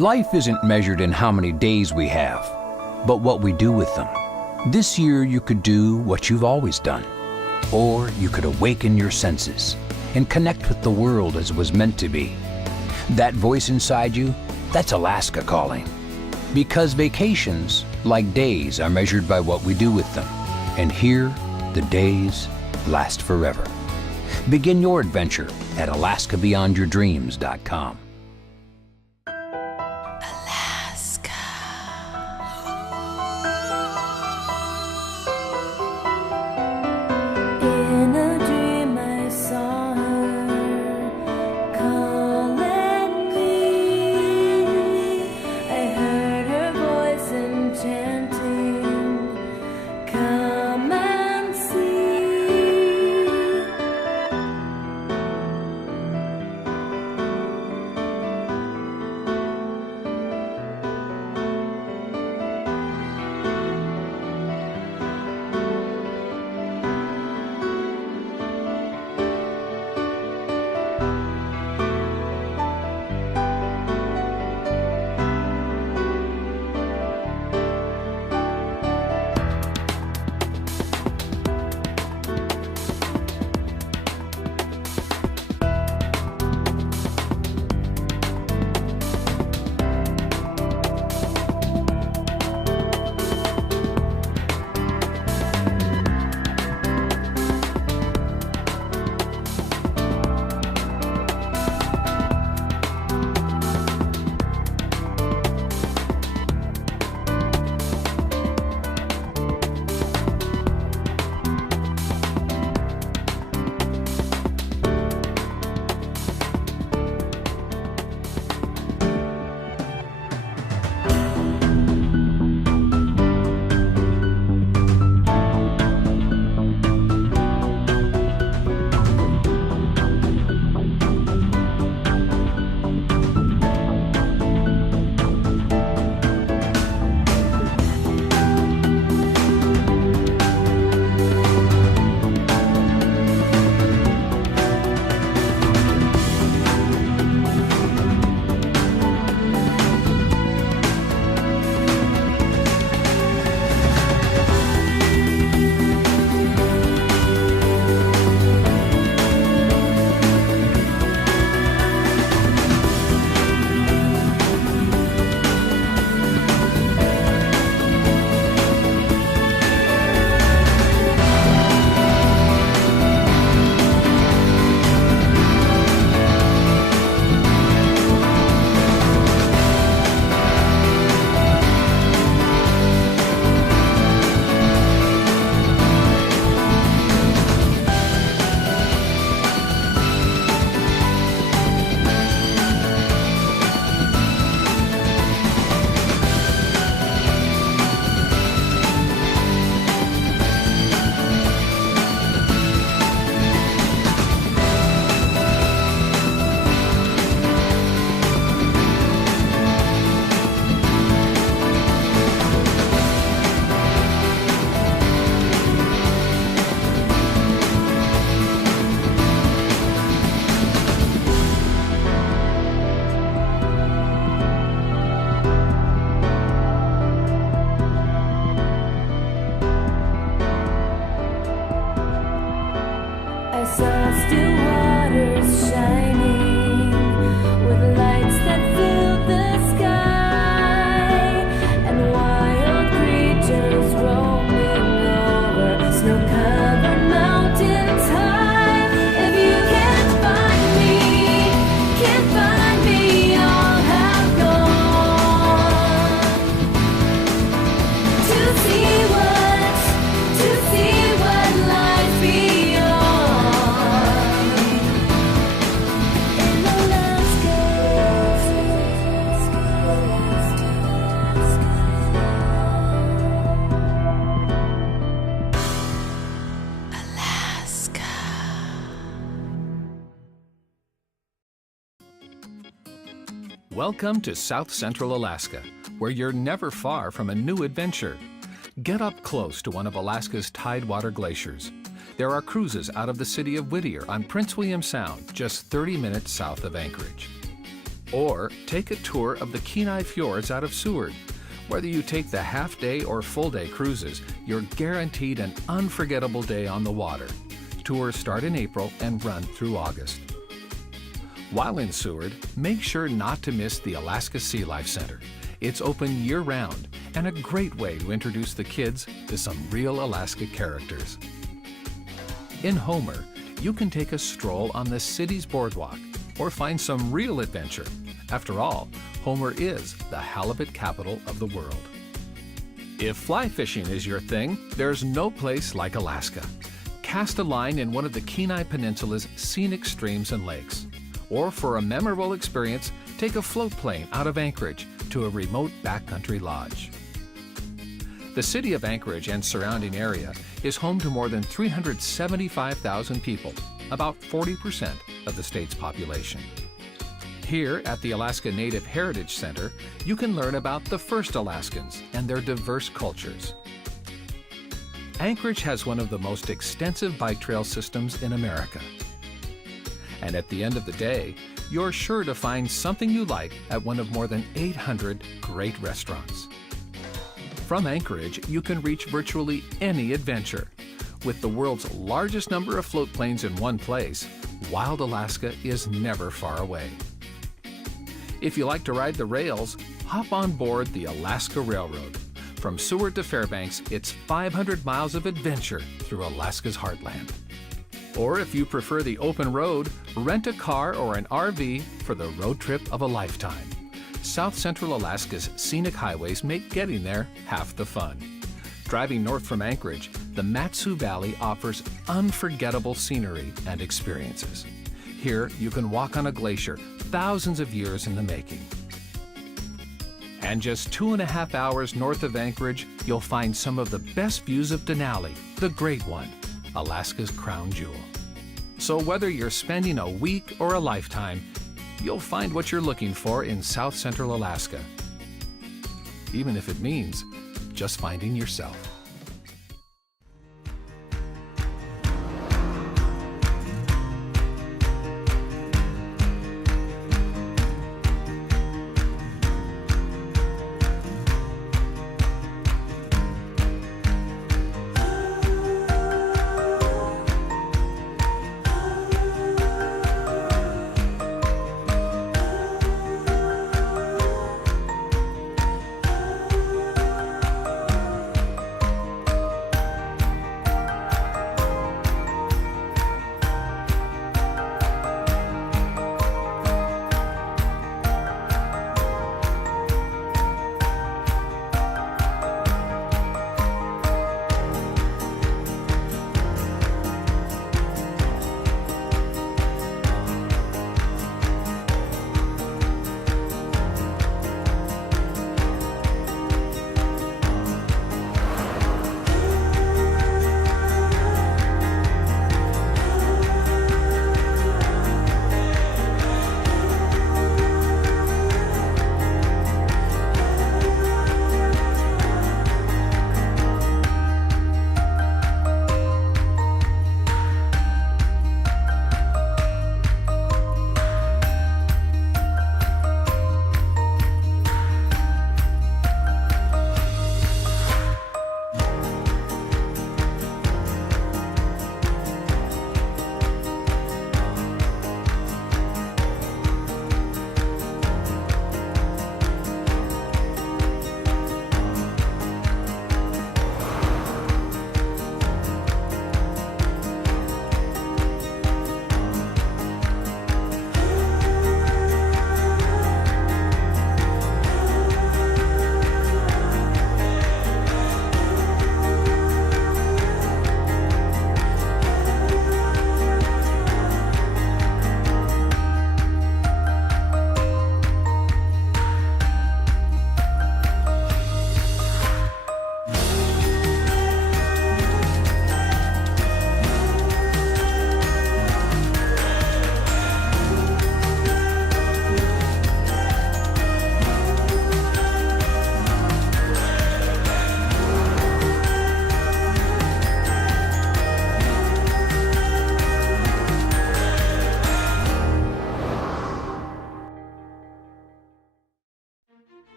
Life isn't measured in how many days we have, but what we do with them. This year you could do what you've always done, or you could awaken your senses and connect with the world as it was meant to be. That voice inside you, that's Alaska calling. Because vacations, like days, are measured by what we do with them. And here, the days last forever. Begin your adventure at AlaskaBeyondYourDreams.com. Welcome to South Central Alaska, where you're never far from a new adventure. Get up close to one of Alaska's tidewater glaciers. There are cruises out of the city of Whittier on Prince William Sound, just 30 minutes south of Anchorage. Or take a tour of the Kenai Fjords out of Seward. Whether you take the half-day or full-day cruises, you're guaranteed an unforgettable day on the water. Tours start in April and run through August. While in Seward, make sure not to miss the Alaska Sea Life Center. It's open year-round and a great way to introduce the kids to some real Alaska characters. In Homer, you can take a stroll on the city's boardwalk or find some real adventure. After all, Homer is the halibut capital of the world. If fly fishing is your thing, there's no place like Alaska. Cast a line in one of the Kenai Peninsula's scenic streams and lakes. Or for a memorable experience, take a float plane out of Anchorage to a remote backcountry lodge. The city of Anchorage and surrounding area is home to more than 375,000 people, about 40% of the state's population. Here at the Alaska Native Heritage Center, you can learn about the first Alaskans and their diverse cultures. Anchorage has one of the most extensive bike trail systems in America. And at the end of the day, you're sure to find something you like at one of more than 800 great restaurants. From Anchorage, you can reach virtually any adventure. With the world's largest number of float planes in one place, wild Alaska is never far away. If you like to ride the rails, hop on board the Alaska Railroad. From Seward to Fairbanks, it's 500 miles of adventure through Alaska's heartland. Or if you prefer the open road, rent a car or an RV for the road trip of a lifetime. South Central Alaska's scenic highways make getting there half the fun. Driving north from Anchorage, the Mat-Su Valley offers unforgettable scenery and experiences. Here, you can walk on a glacier thousands of years in the making. And just 2.5 hours north of Anchorage, you'll find some of the best views of Denali, the Great One, Alaska's crown jewel. So whether you're spending a week or a lifetime, you'll find what you're looking for in South Central Alaska. Even if it means just finding yourself.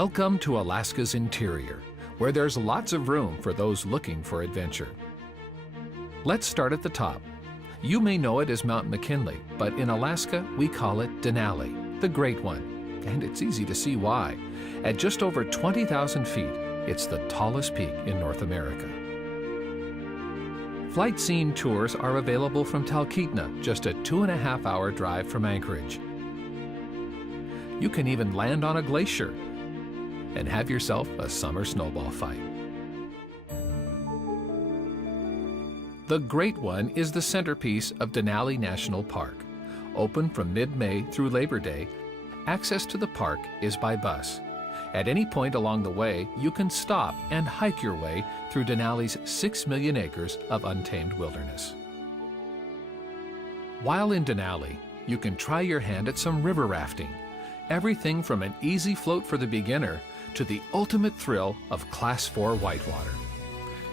Welcome to Alaska's interior, where there's lots of room for those looking for adventure. Let's start at the top. You may know it as Mount McKinley, but in Alaska we call it Denali, the Great One, and it's easy to see why. At just over 20,000 feet, it's the tallest peak in North America. Flight scene tours are available from Talkeetna, just a 2.5-hour drive from Anchorage. You can even land on a glacier and have yourself a summer snowball fight. The Great One is the centerpiece of Denali National Park. Open from mid-May through Labor Day, access to the park is by bus. At any point along the way, you can stop and hike your way through Denali's 6 million acres of untamed wilderness. While in Denali, you can try your hand at some river rafting. Everything from an easy float for the beginner to the ultimate thrill of Class 4 whitewater.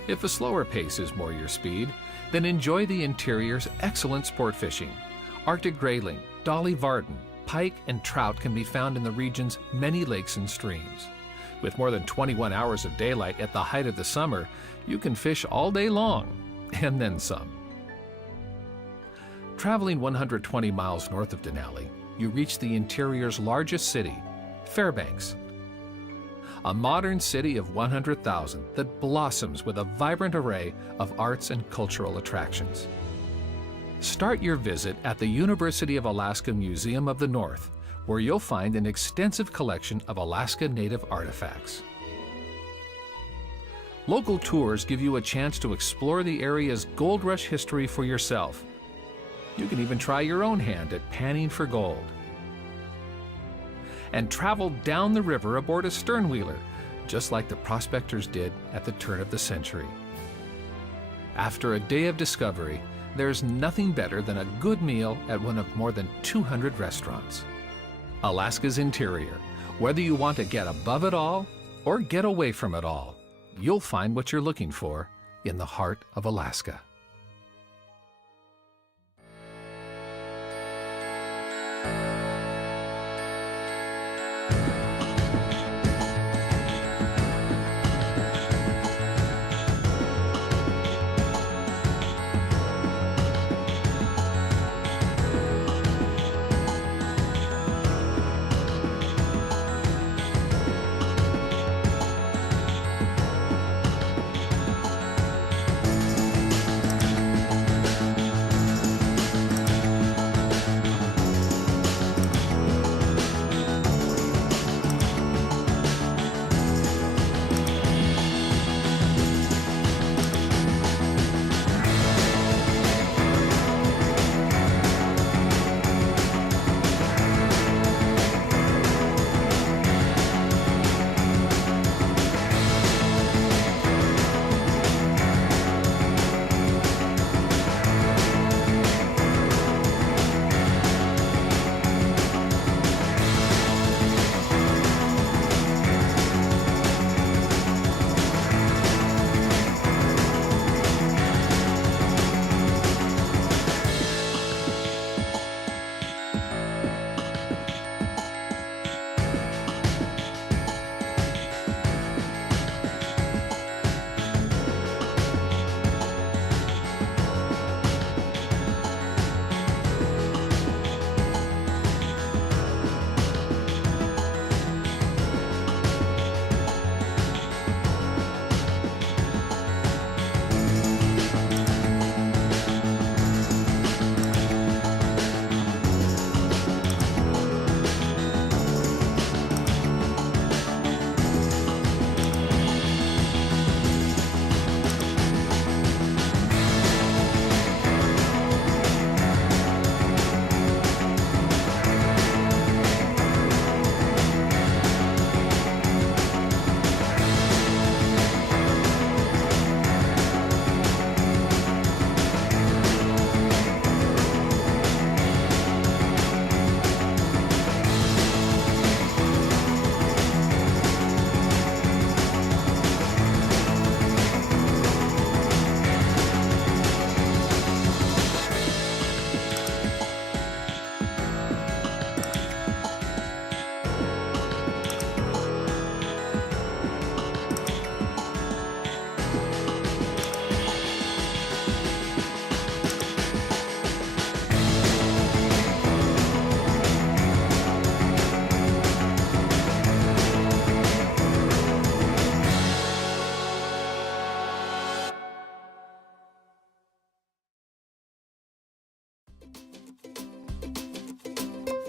If a slower pace is more your speed, then enjoy the interior's excellent sport fishing. Arctic grayling, Dolly Varden, pike, and trout can be found in the region's many lakes and streams. With more than 21 hours of daylight at the height of the summer, you can fish all day long, and then some. Traveling 120 miles north of Denali, you reach the interior's largest city, Fairbanks. A modern city of 100,000 that blossoms with a vibrant array of arts and cultural attractions. Start your visit at the University of Alaska Museum of the North, where you'll find an extensive collection of Alaska Native artifacts. Local tours give you a chance to explore the area's gold rush history for yourself. You can even try your own hand at panning for gold. And travel down the river aboard a sternwheeler, just like the prospectors did at the turn of the century. After a day of discovery, there's nothing better than a good meal at one of more than 200 restaurants. Alaska's interior. Whether you want to get above it all or get away from it all, you'll find what you're looking for in the heart of Alaska.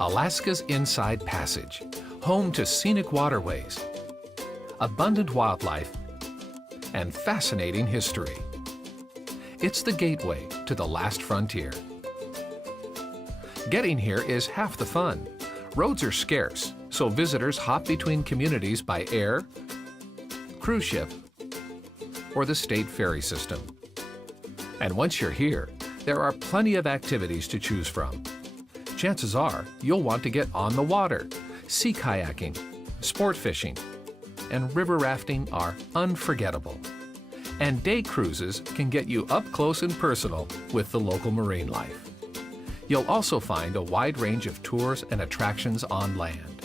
Alaska's Inside Passage, home to scenic waterways, abundant wildlife, and fascinating history. It's the gateway to the last frontier. Getting here is half the fun. Roads are scarce, so visitors hop between communities by air, cruise ship, or the state ferry system. And once you're here, there are plenty of activities to choose from. Chances are you'll want to get on the water. Sea kayaking, sport fishing, and river rafting are unforgettable. And day cruises can get you up close and personal with the local marine life. You'll also find a wide range of tours and attractions on land.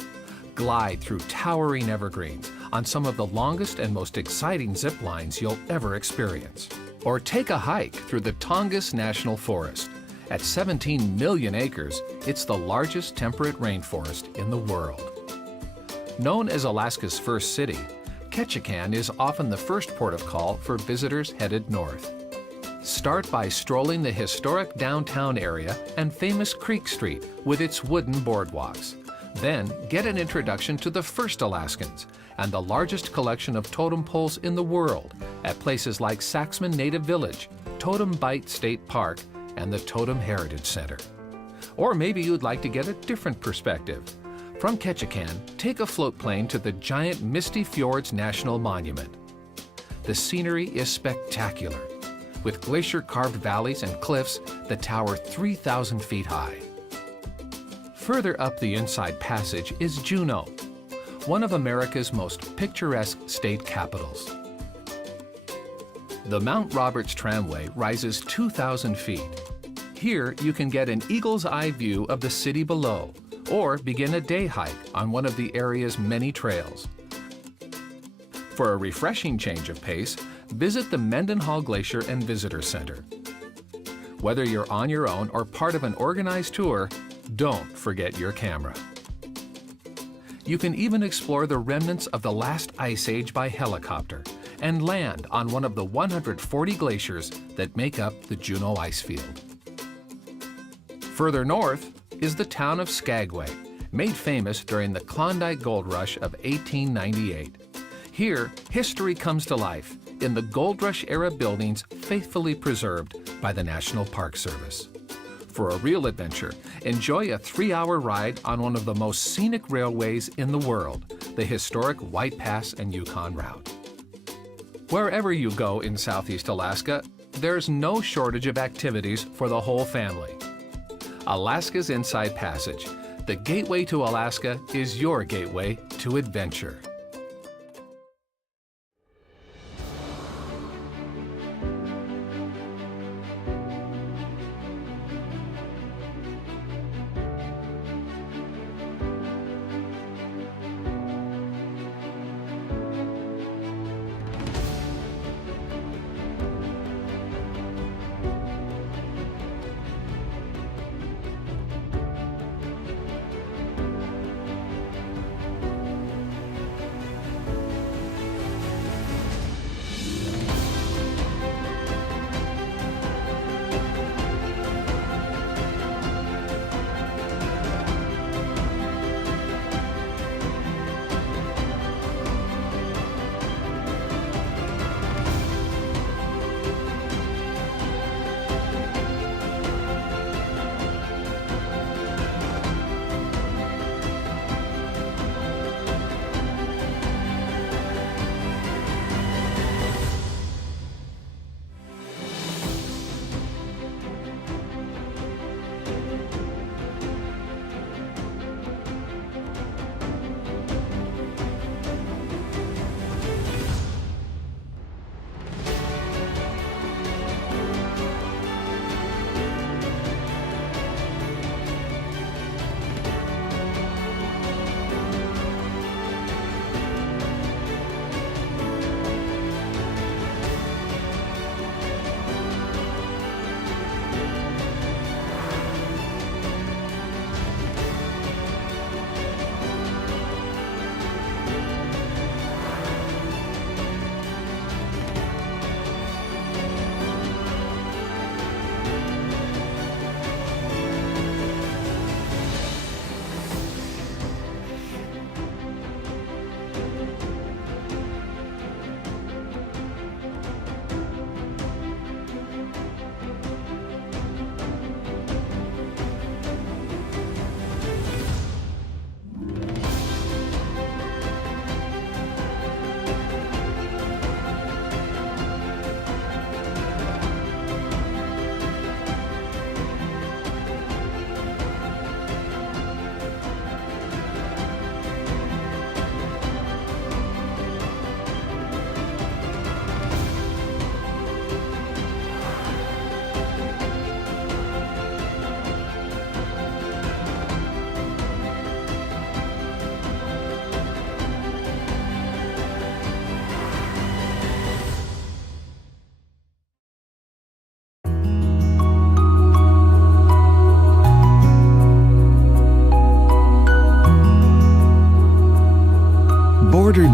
Glide through towering evergreens on some of the longest and most exciting zip lines you'll ever experience. Or take a hike through the Tongass National Forest. At 17 million acres, it's the largest temperate rainforest in the world. Known as Alaska's first city, Ketchikan is often the first port of call for visitors headed north. Start by strolling the historic downtown area and famous Creek Street with its wooden boardwalks. Then get an introduction to the first Alaskans and the largest collection of totem poles in the world at places like Saxman Native Village, Totem Bight State Park, and the Totem Heritage Center. Or maybe you'd like to get a different perspective. From Ketchikan, take a float plane to the giant Misty Fjords National Monument. The scenery is spectacular, with glacier-carved valleys and cliffs that tower 3,000 feet high. Further up the Inside Passage is Juneau, one of America's most picturesque state capitals. The Mount Roberts Tramway rises 2,000 feet. Here you can get an eagle's eye view of the city below, or begin a day hike on one of the area's many trails. For a refreshing change of pace, visit the Mendenhall Glacier and Visitor Center. Whether you're on your own or part of an organized tour, don't forget your camera. You can even explore the remnants of the last ice age by helicopter and land on one of the 140 glaciers that make up the Juneau Icefield. Further north is the town of Skagway, made famous during the Klondike Gold Rush of 1898. Here, history comes to life in the Gold Rush-era buildings faithfully preserved by the National Park Service. For a real adventure, enjoy a 3-hour ride on one of the most scenic railways in the world, the historic White Pass and Yukon Route. Wherever you go in Southeast Alaska, there's no shortage of activities for the whole family. Alaska's Inside Passage, the gateway to Alaska, is your gateway to adventure.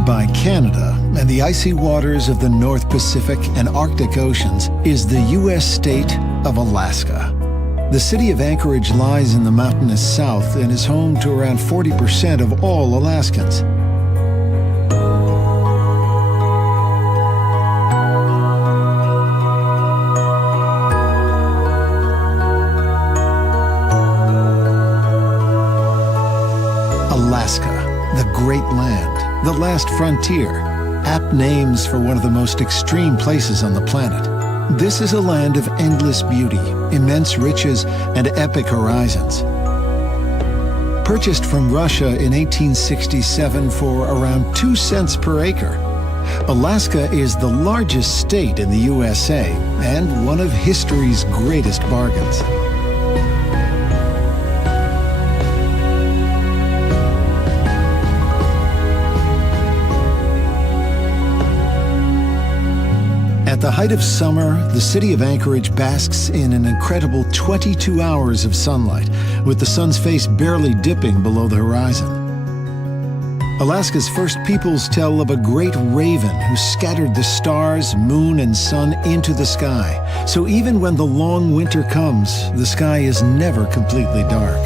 by Canada and the icy waters of the North Pacific and Arctic Oceans is the U.S. state of Alaska. The city of Anchorage lies in the mountainous south and is home to around 40% of all Alaskans. Alaska, the Great Land, the Last Frontier, apt names for one of the most extreme places on the planet. This is a land of endless beauty, immense riches, and epic horizons. Purchased from Russia in 1867 for around 2 cents per acre, Alaska is the largest state in the USA and one of history's greatest bargains. At the height of summer, the city of Anchorage basks in an incredible 22 hours of sunlight, with the sun's face barely dipping below the horizon. Alaska's first peoples tell of a great raven who scattered the stars, moon, and sun into the sky. So even when the long winter comes, the sky is never completely dark.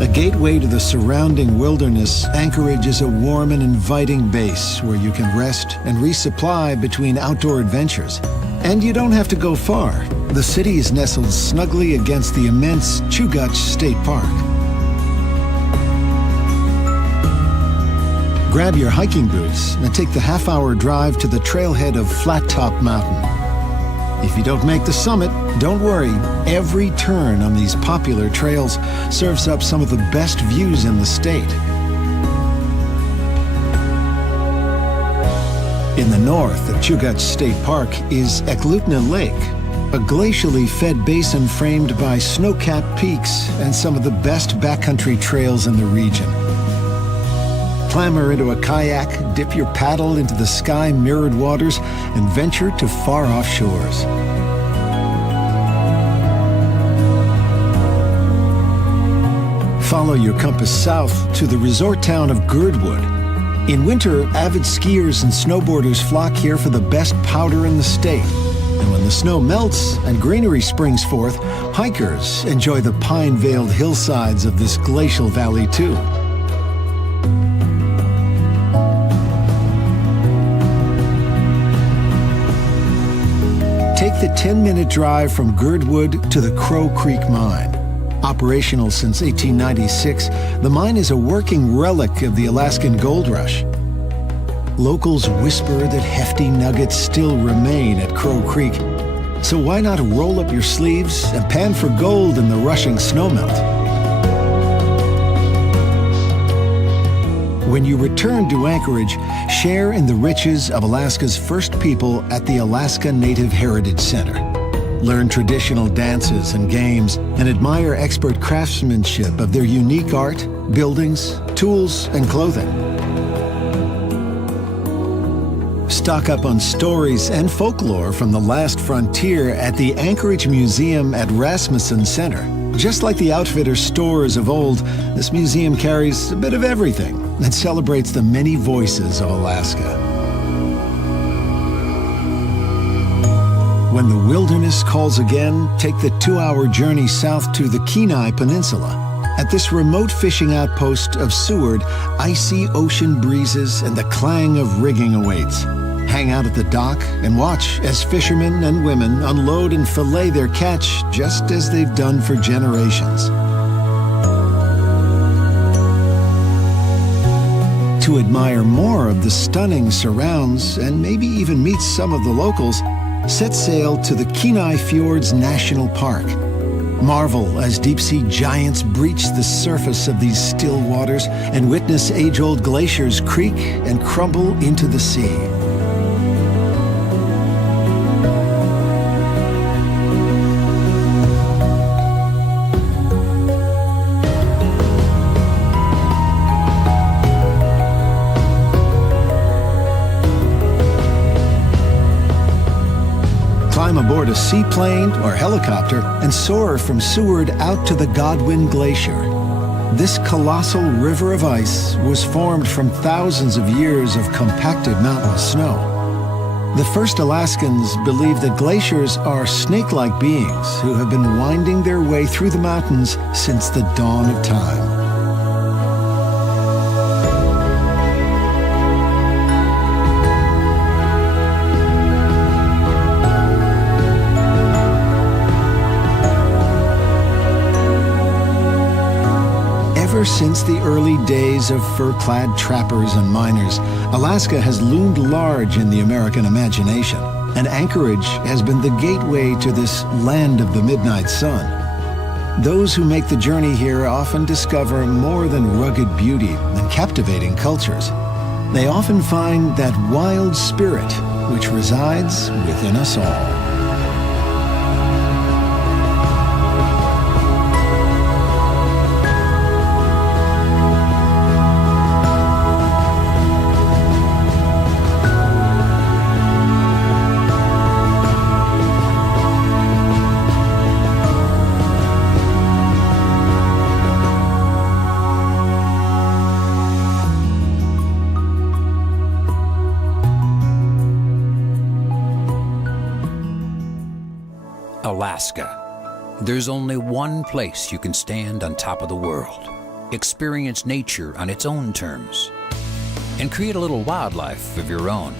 A gateway to the surrounding wilderness, Anchorage is a warm and inviting base where you can rest and resupply between outdoor adventures. And you don't have to go far. The city is nestled snugly against the immense Chugach State Park. Grab your hiking boots and take the half-hour drive to the trailhead of Flat Top Mountain. If you don't make the summit, don't worry. Every turn on these popular trails serves up some of the best views in the state. In the north of Chugach State Park is Eklutna Lake, a glacially fed basin framed by snow-capped peaks and some of the best backcountry trails in the region. Clamber into a kayak, dip your paddle into the sky-mirrored waters, and venture to far-off shores. Follow your compass south to the resort town of Girdwood. In winter, avid skiers and snowboarders flock here for the best powder in the state. And when the snow melts and greenery springs forth, hikers enjoy the pine-veiled hillsides of this glacial valley too. Take the 10-minute drive from Girdwood to the Crow Creek Mine. Operational since 1896, the mine is a working relic of the Alaskan gold rush. Locals whisper that hefty nuggets still remain at Crow Creek, so why not roll up your sleeves and pan for gold in the rushing snowmelt? When you return to Anchorage, share in the riches of Alaska's first people at the Alaska Native Heritage Center. Learn traditional dances and games and admire expert craftsmanship of their unique art, buildings, tools, and clothing. Stock up on stories and folklore from the last frontier at the Anchorage Museum at Rasmussen Center. Just like the outfitter stores of old, this museum carries a bit of everything and celebrates the many voices of Alaska. When the wilderness calls again, take the 2-hour journey south to the Kenai Peninsula. At this remote fishing outpost of Seward, icy ocean breezes and the clang of rigging awaits. Hang out at the dock and watch as fishermen and women unload and fillet their catch just as they've done for generations. To admire more of the stunning surrounds and maybe even meet some of the locals, set sail to the Kenai Fjords National Park. Marvel as deep-sea giants breach the surface of these still waters and witness age-old glaciers creak and crumble into the sea. Climb aboard a seaplane or helicopter and soar from Seward out to the Godwin Glacier. This colossal river of ice was formed from thousands of years of compacted mountain snow. The first Alaskans believed that glaciers are snake-like beings who have been winding their way through the mountains since the dawn of time. Ever since the early days of fur-clad trappers and miners, Alaska has loomed large in the American imagination, and Anchorage has been the gateway to this land of the midnight sun. Those who make the journey here often discover more than rugged beauty and captivating cultures. They often find that wild spirit which resides within us all. Alaska. There's only one place you can stand on top of the world, experience nature on its own terms, and create a little wildlife of your own.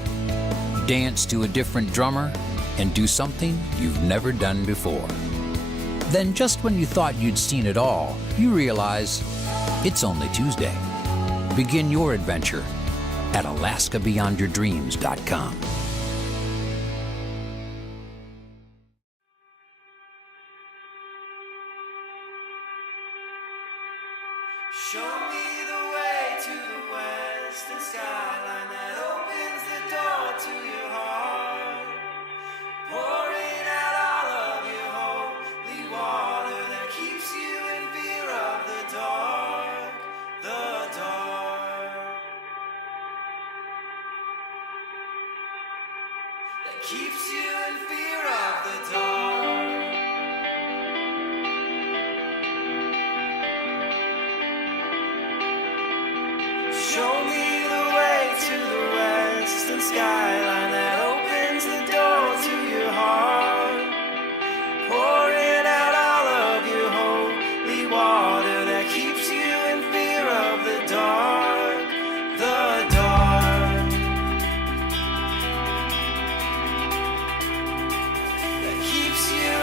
Dance to a different drummer and do something you've never done before. Then just when you thought you'd seen it all, you realize it's only Tuesday. Begin your adventure at AlaskaBeyondYourDreams.com. Show me the way to the western skyline that opens the door to your heart, pouring out all of your holy water that keeps you in fear of the dark, that keeps you in fear of the dark. Show me the way to the western skyline that opens the door to your heart, pouring out all of your holy water that keeps you in fear of the dark, that keeps you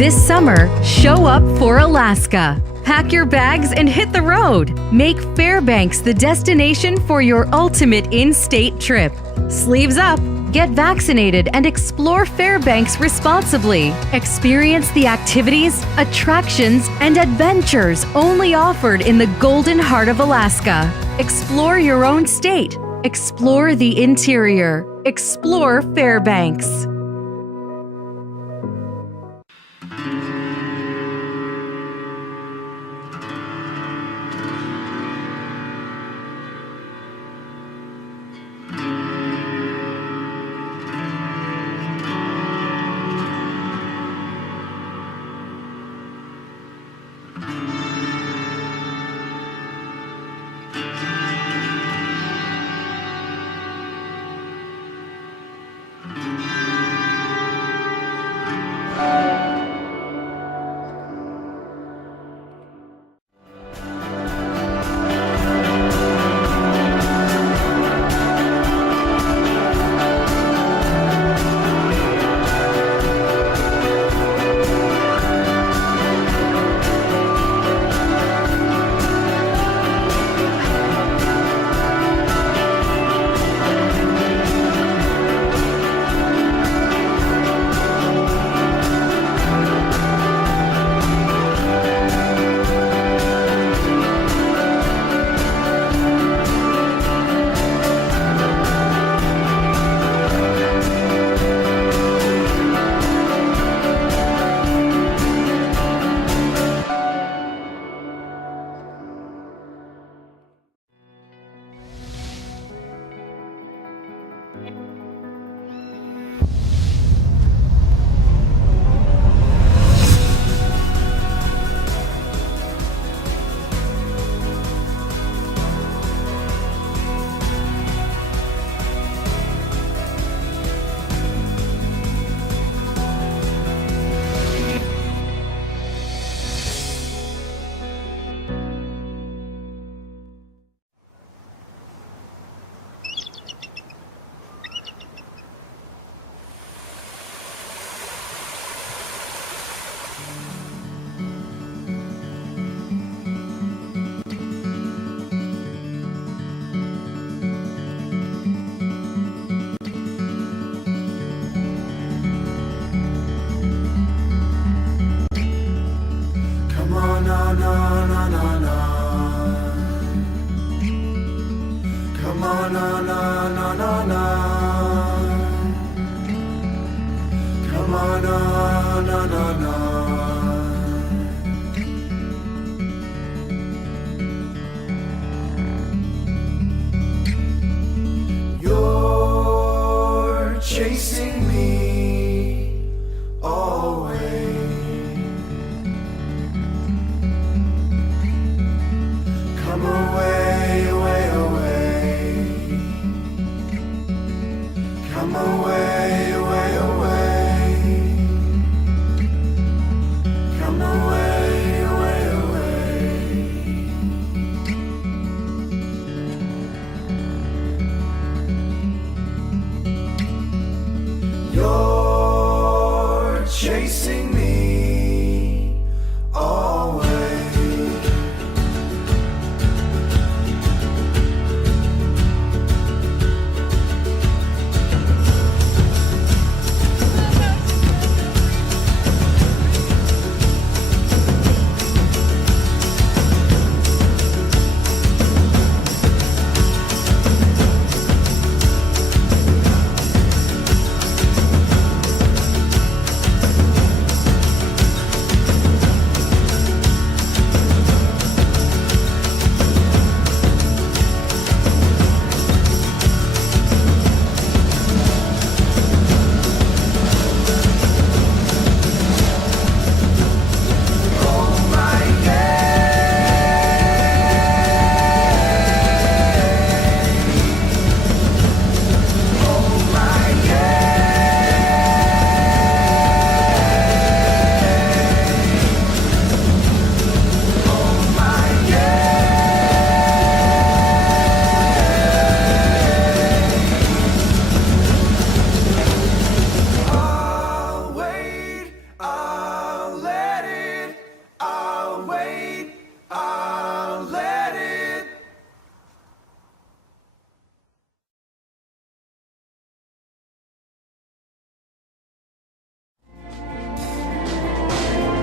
This summer, show up for Alaska. Pack your bags and hit the road. Make Fairbanks the destination for your ultimate in-state trip. Sleeves up, get vaccinated, and explore Fairbanks responsibly. Experience the activities, attractions, and adventures only offered in the golden heart of Alaska. Explore your own state. Explore the interior. Explore Fairbanks. Chasing me away. Come away, away, away. Come away, away, away. Come away, away, away. You're chasing me away.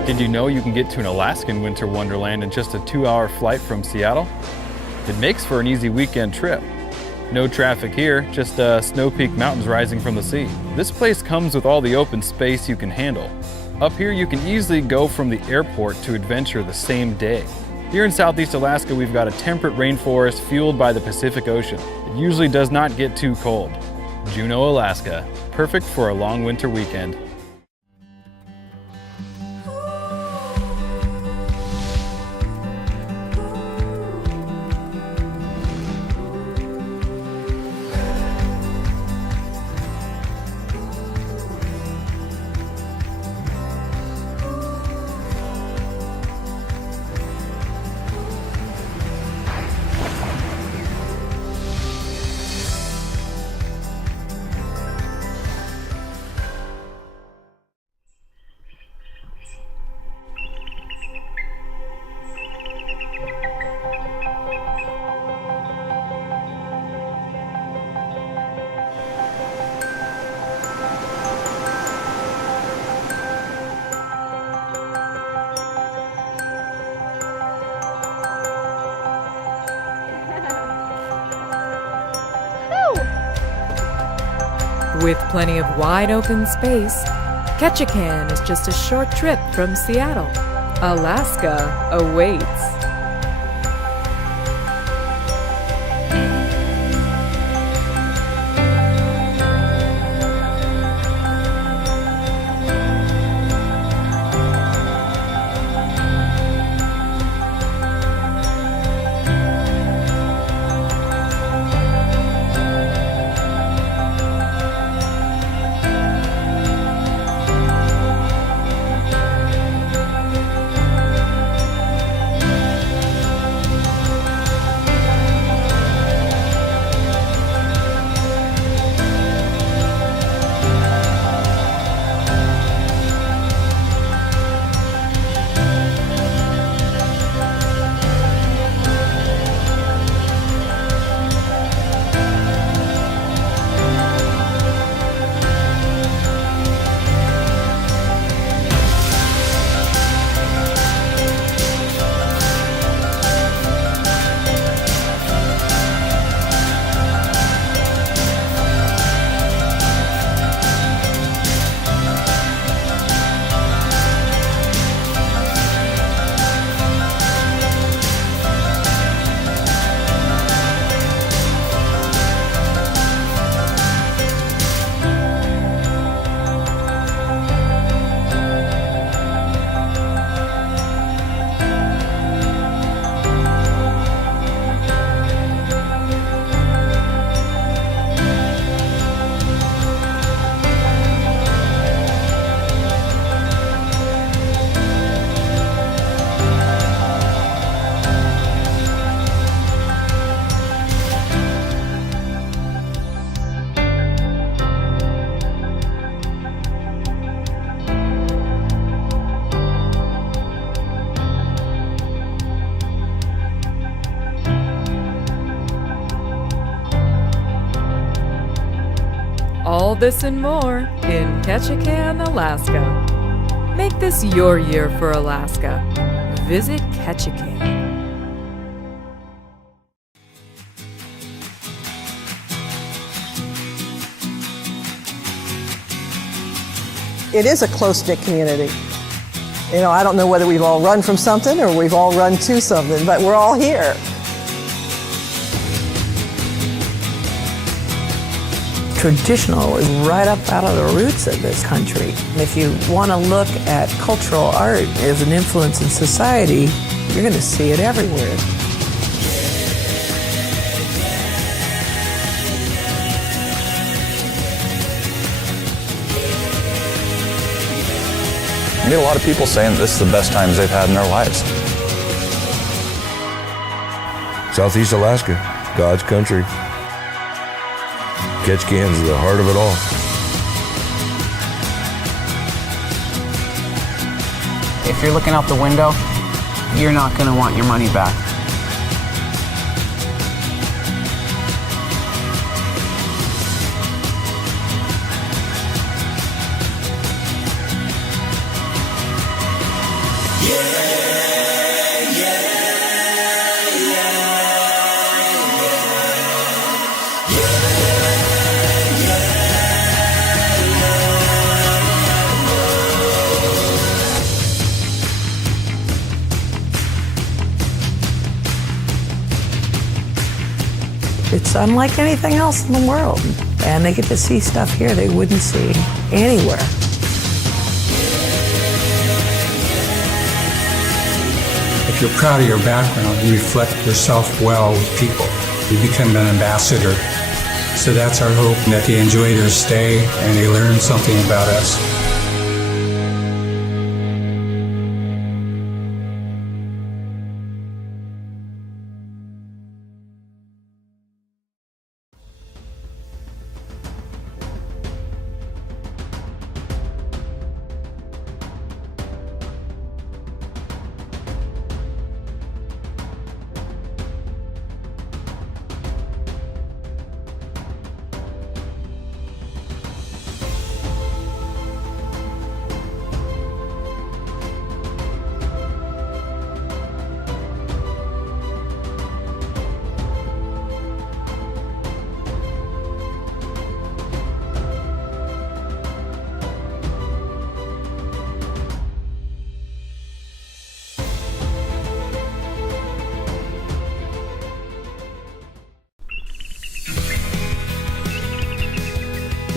Did you know you can get to an Alaskan winter wonderland in just a 2-hour flight from Seattle? It makes for an easy weekend trip. No traffic here, just snow-peaked mountains rising from the sea. This place comes with all the open space you can handle. Up here, you can easily go from the airport to adventure the same day. Here in Southeast Alaska, we've got a temperate rainforest fueled by the Pacific Ocean. It usually does not get too cold. Juneau, Alaska, perfect for a long winter weekend. With plenty of wide open space, Ketchikan is just a short trip from Seattle. Alaska awaits. All this and more in Ketchikan, Alaska. Make this your year for Alaska. Visit Ketchikan. It is a close-knit community. You know, I don't know whether we've all run from something or we've all run to something, but we're all here. Traditional is right up out of the roots of this country. If you want to look at cultural art as an influence in society, you're going to see it everywhere. I get a lot of people saying that this is the best times they've had in their lives. Southeast Alaska, God's country. Ketchikan's the heart of it all. If you're looking out the window, you're not going to want your money back. It's unlike anything else in the world. And they get to see stuff here they wouldn't see anywhere. If you're proud of your background, you reflect yourself well with people. You become an ambassador. So that's our hope, that they enjoy their stay and they learn something about us.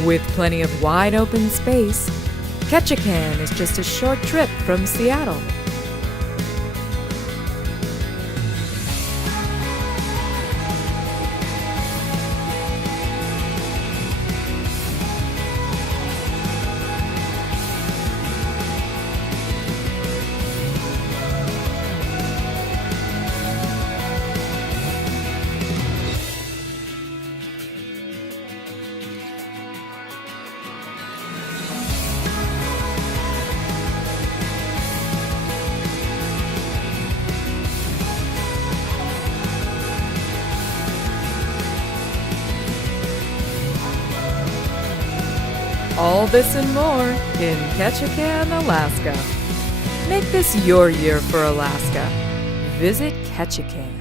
With plenty of wide open space, Ketchikan is just a short trip from Seattle. All this and more in Ketchikan, Alaska. Make this your year for Alaska. Visit Ketchikan.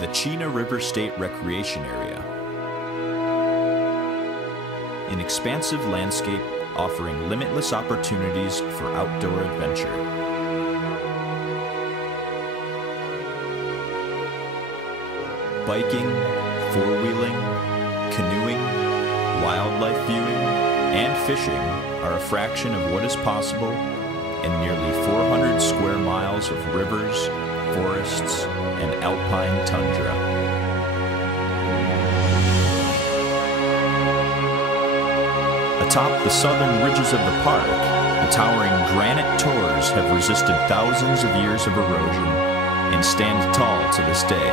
The Chena River State Recreation Area. An expansive landscape offering limitless opportunities for outdoor adventure. Biking, four-wheeling, canoeing, wildlife viewing, and fishing are a fraction of what is possible in nearly 400 square miles of rivers, forests, and alpine tundra. Atop the southern ridges of the park, the towering granite tors have resisted thousands of years of erosion and stand tall to this day.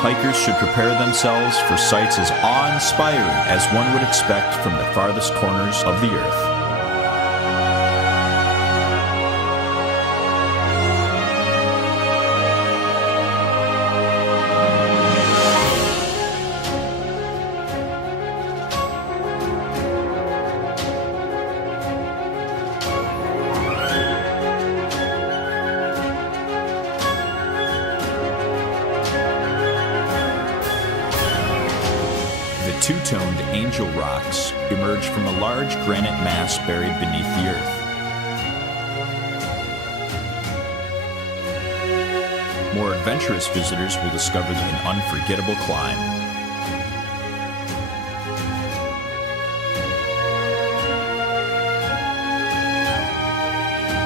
Hikers should prepare themselves for sights as awe-inspiring as one would expect from the farthest corners of the earth. Two-toned angel rocks emerge from a large granite mass buried beneath the earth. More adventurous visitors will discover an unforgettable climb.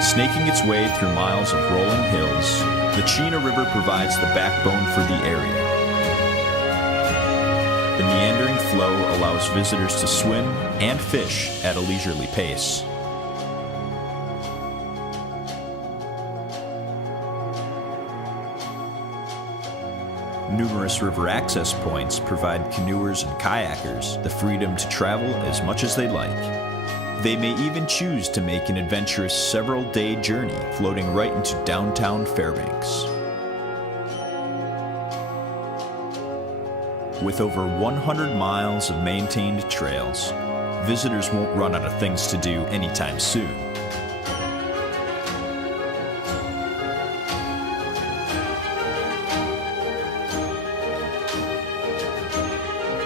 Snaking its way through miles of rolling hills, the Chena River provides the backbone for the area. The meandering flow allows visitors to swim and fish at a leisurely pace. Numerous river access points provide canoers and kayakers the freedom to travel as much as they like. They may even choose to make an adventurous several-day journey floating right into downtown Fairbanks. With over 100 miles of maintained trails, visitors won't run out of things to do anytime soon.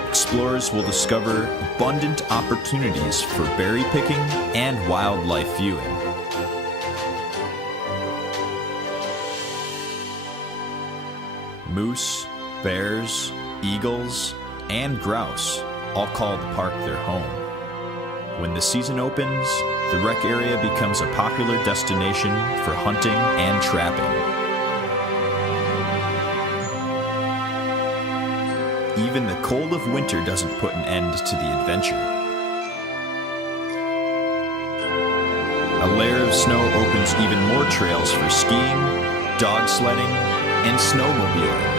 Explorers will discover abundant opportunities for berry picking and wildlife viewing. Moose, bears, eagles, and grouse all call the park their home. When the season opens, the rec area becomes a popular destination for hunting and trapping. Even the cold of winter doesn't put an end to the adventure. A layer of snow opens even more trails for skiing, dog sledding, and snowmobiling.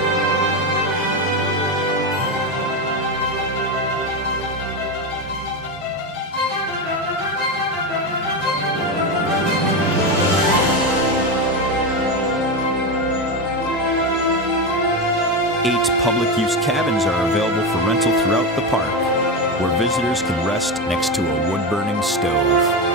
Public-use cabins are available for rental throughout the park, where visitors can rest next to a wood-burning stove.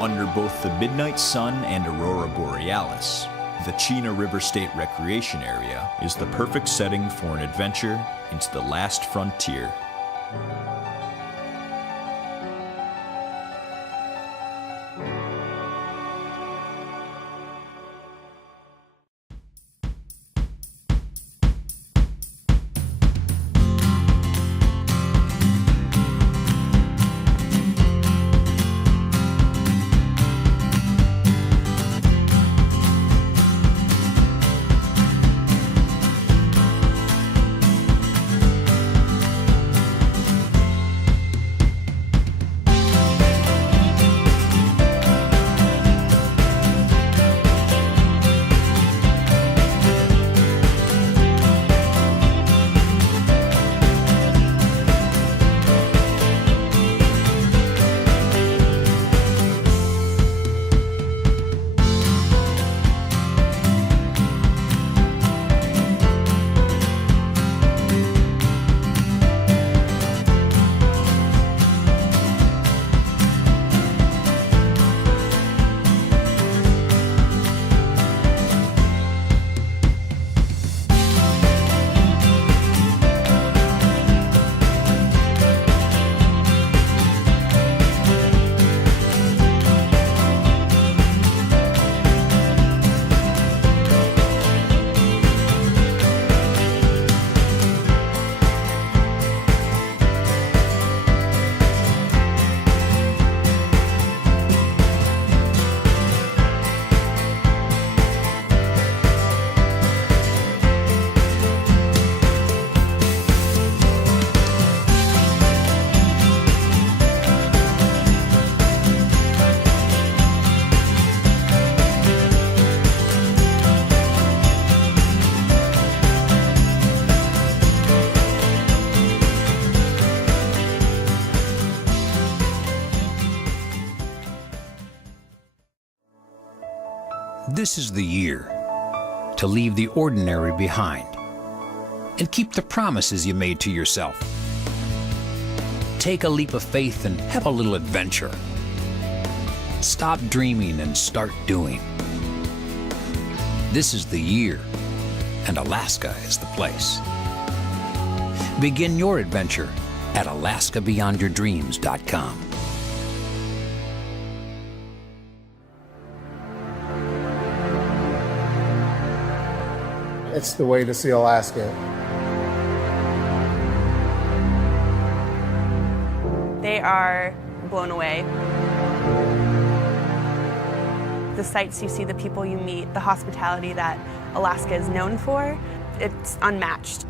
Under both the midnight sun and aurora borealis, the Chena River State Recreation Area is the perfect setting for an adventure into the last frontier. This is the year to leave the ordinary behind and keep the promises you made to yourself. Take a leap of faith and have a little adventure. Stop dreaming and start doing. This is the year, and Alaska is the place. Begin your adventure at AlaskaBeyondYourDreams.com. It's the way to see Alaska. They are blown away. The sights you see, the people you meet, the hospitality that Alaska is known for, it's unmatched.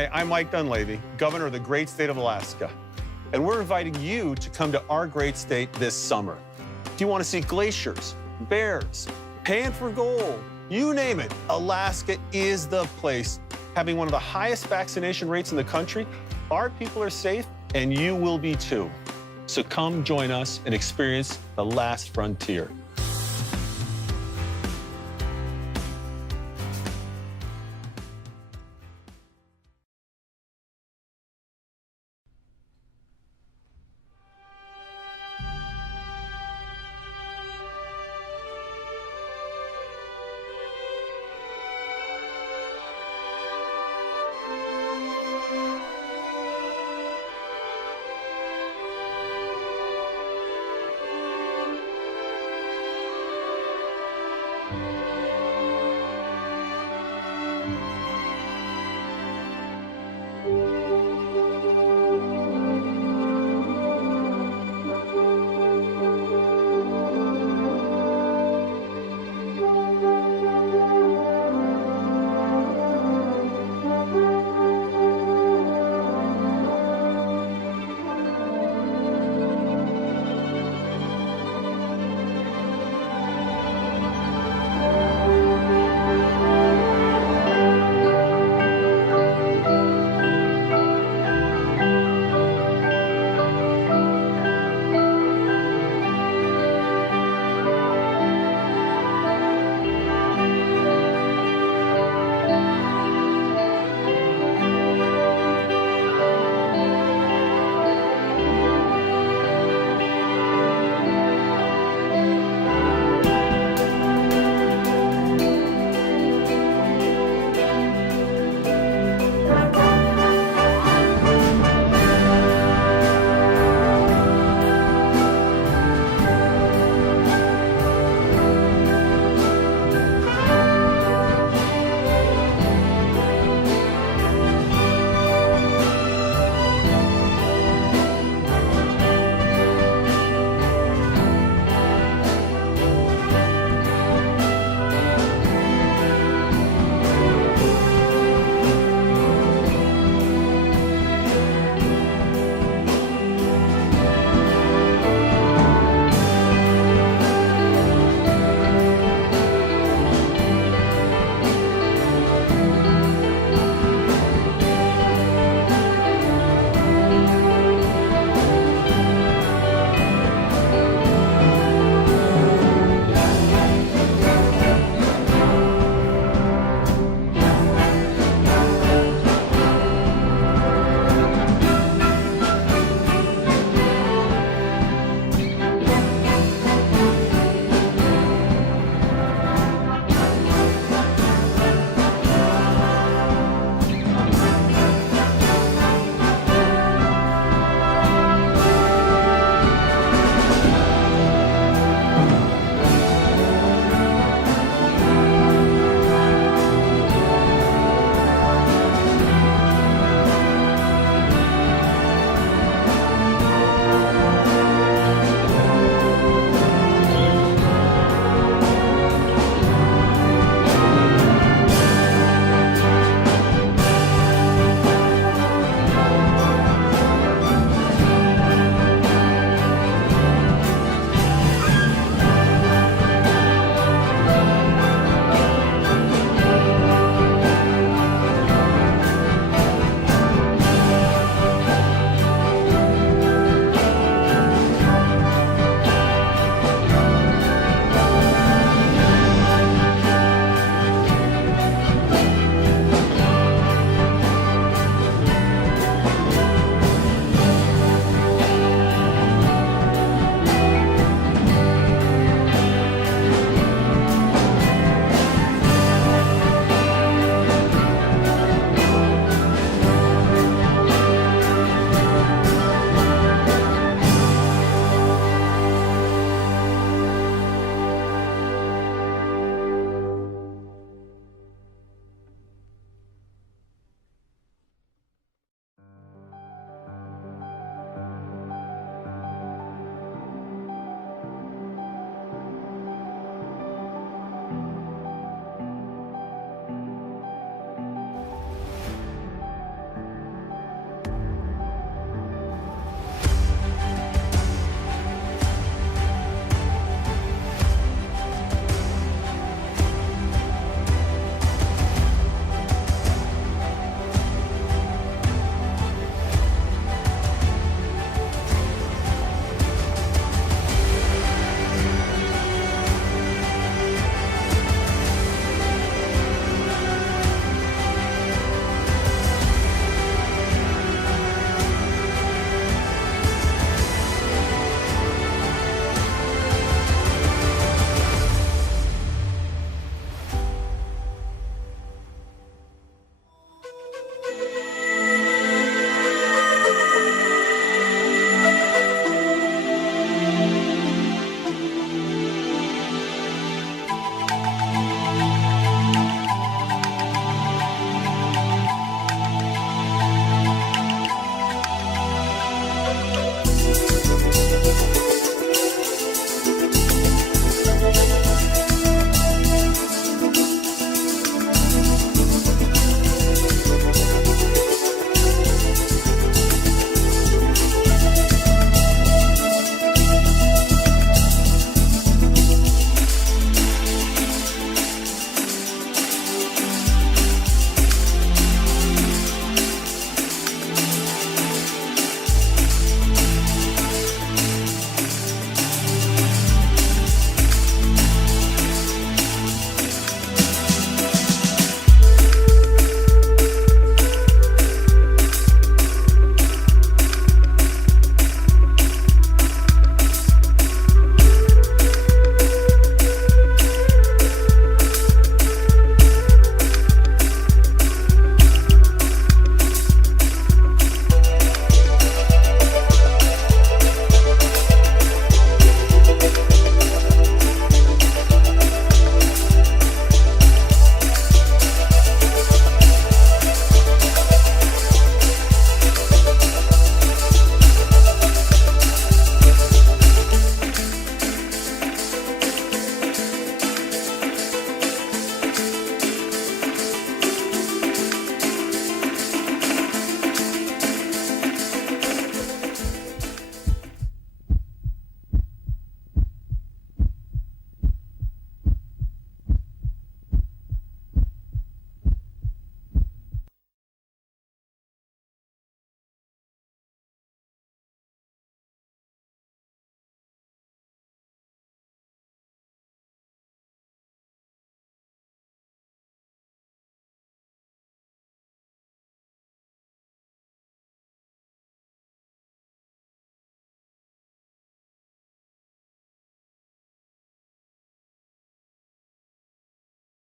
Hi, I'm Mike Dunleavy, Governor of the great state of Alaska, and we're inviting you to come to our great state this summer. Do you want to see glaciers, bears, pan for gold, you name it, Alaska is the place. Having one of the highest vaccination rates in the country, our people are safe, and you will be too. So come join us and experience the last frontier.